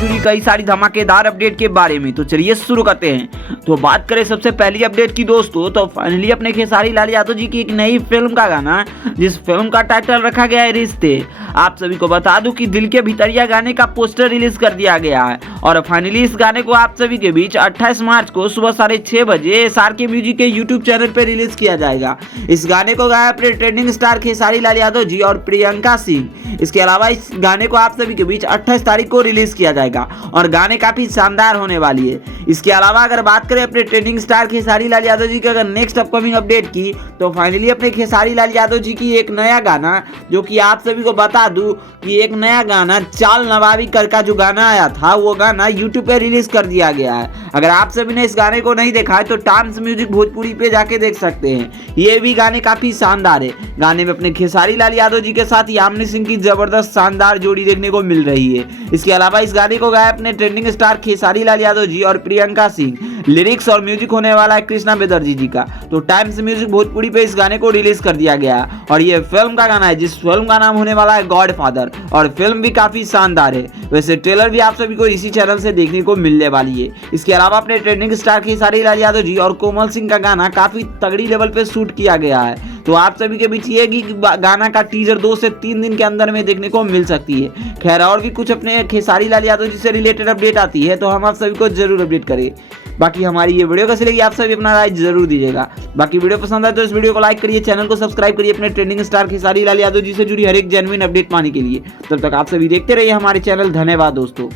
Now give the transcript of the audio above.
जुड़ी कई सारी धमाकेदार अपडेट के बारे में। तो चलिए शुरू करते हैं। तो बात करें सबसे पहली अपडेट की दोस्तों, तो फाइनली अपने खेसारी लाल यादव जी की एक नई फिल्म का गाना, जिस फिल्म का टाइटल रखा गया है रिश्ते। आप सभी को बता दूं कि दिल के भितरिया गाने का पोस्टर रिलीज कर दिया गया है और फाइनली इस गाने को आप सभी के बीच 28 मार्च को सुबह 6:30 बजे SRK म्यूजिक के यूट्यूब चैनल पर रिलीज किया जाएगा। इस गाने को गाया अपने ट्रेंडिंग स्टार खेसारी लाल यादव जी और प्रियंका सिंह। इसके अलावा इस गाने को आप सभी के बीच 28 तारीख को रिलीज किया जाएगा और गाने काफी शानदार होने वाली है। इसके अलावा अगर बात करें अपने ट्रेंडिंग स्टार खेसारी लाल यादव जी की अगर नेक्स्ट अपकमिंग अपडेट की, तो फाइनली अपने खेसारी लाल यादव जी की एक नया गाना, जो कि आप सभी को बता दूं कि एक नया गाना चाल नवाबी कर का जो गाना आया था, वो गाना यूट्यूब पे रिलीज कर दिया गया है। अगर आप सभी ने इस गाने को नहीं देखा है तो टाइम्स म्यूजिक भोजपुरी पे जाके देख सकते हैं। ये भी गाने काफी शानदार है। गाने में अपने खेसारी लाल यादव जी के साथ यामिनी सिंह की जबरदस्त शानदार जोड़ी देखने को मिल रही है। इसके अलावा इस गाने को गाया अपने ट्रेंडिंग स्टार खेसारी लाल यादव जी और प्रियंका सिंह। लिरिक्स और म्यूजिक होने वाला है कृष्णा बेदर्जी जी का। तो टाइम्स म्यूजिक भोजपुरी पे इस गाने को रिलीज कर दिया गया है और ये फिल्म का गाना है, जिस फिल्म का नाम होने वाला है गॉडफादर, और फिल्म भी काफी शानदार है। वैसे ट्रेलर भी आप सभी को इसी चैनल से देखने को मिलने वाली है। इसके अलावा अपने ट्रेंडिंग स्टार खेसारी लाल यादव जी और कोमल सिंह का गाना काफी तगड़ी लेवल पे शूट किया गया है। तो आप सभी के बीच ये गाना का टीजर 2 से 3 दिन के अंदर में देखने को मिल सकती है। खैर और भी कुछ अपने खेसारी लाल यादव जी से रिलेटेड अपडेट आती है तो हम आप सभी को जरूर अपडेट करें। बाकी हमारी ये वीडियो कैसी लगी आप सभी अपना राय जरूर दीजिएगा। बाकी वीडियो पसंद आए तो इस वीडियो को लाइक करिए, चैनल को सब्सक्राइब करिए अपने ट्रेंडिंग स्टार खेसारी लाल यादव जी से जुड़ी हर एक जेन्युइन अपडेट पाने के लिए। तब तक आप सभी देखते रहिए हमारे चैनल। धन्यवाद दोस्तों।